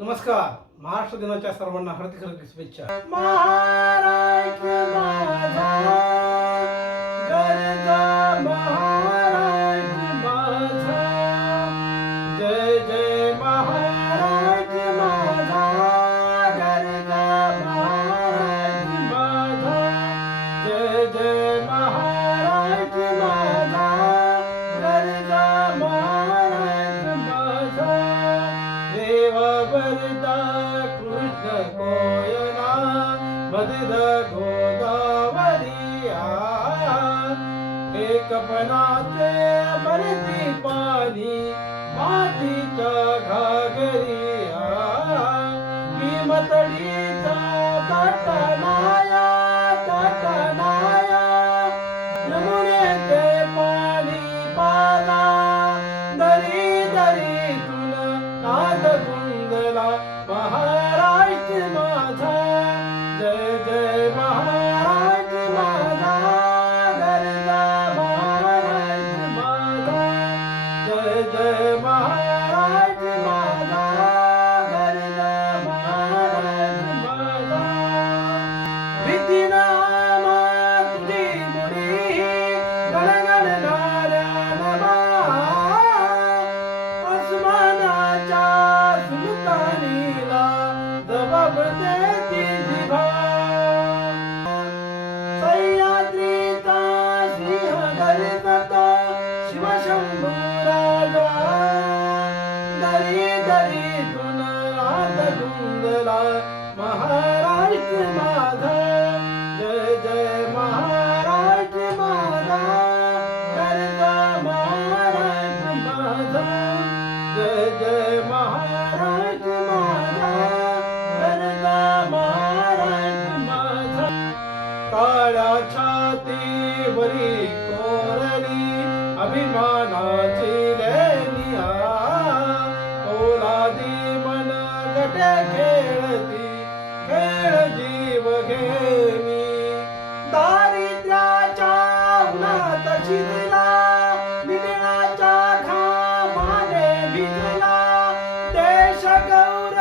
नमस्कार. महाराष्ट्र दिनाच्या सर्वांना हार्दिक हार्दिक शुभेच्छा. महाराष्ट्र माझा गरजा, महाराष्ट्र माझा जय जय महाराष्ट्र माझा गरजा, महाराष्ट्र माझा जय जय महाराष्ट्र माझा गरजा, महाराष्ट्र माझा देव वरदा कृष्ण कोयना मदिद गोदावरिया एकपणाचे भरती पाणी मातीच्या घागरिया भीमतडीचा तटनाया तटनाया यमुनेचे पाणी पाजा दरी दरीतून नाद गुंगला महाराष्ट्र माझा जय जय महाराष्ट्र माझा गरजा, महाराष्ट्र माझा जय जय महाराष्ट्र माझा गरजा, महाराष्ट्र माझा भीतीनं आम्हा तुझी मुडी गणगणणाऱ्या नभा आसमानाच्या सुलतानीला जबाब देती जिभा सह्याद्रीचा सिंह गर्जतो शिवशंभू राजा दरी दरीतून नाद गुंगला महाराष्ट्र माझा जय जय महाराष्ट्र माझा गरजा, महाराष्ट्र माझा जय जय महाराष्ट्र माझा गरजा, महाराष्ट्र माझा काळ्या छातीवरी कोरली अभिमानाची लेनिया ओलादी मन गटे खेळती खेळ जीव घेनी दारिद्र्याच्या उन्हात शिजला निमिळाच्या घामाने भिजला देश गौरव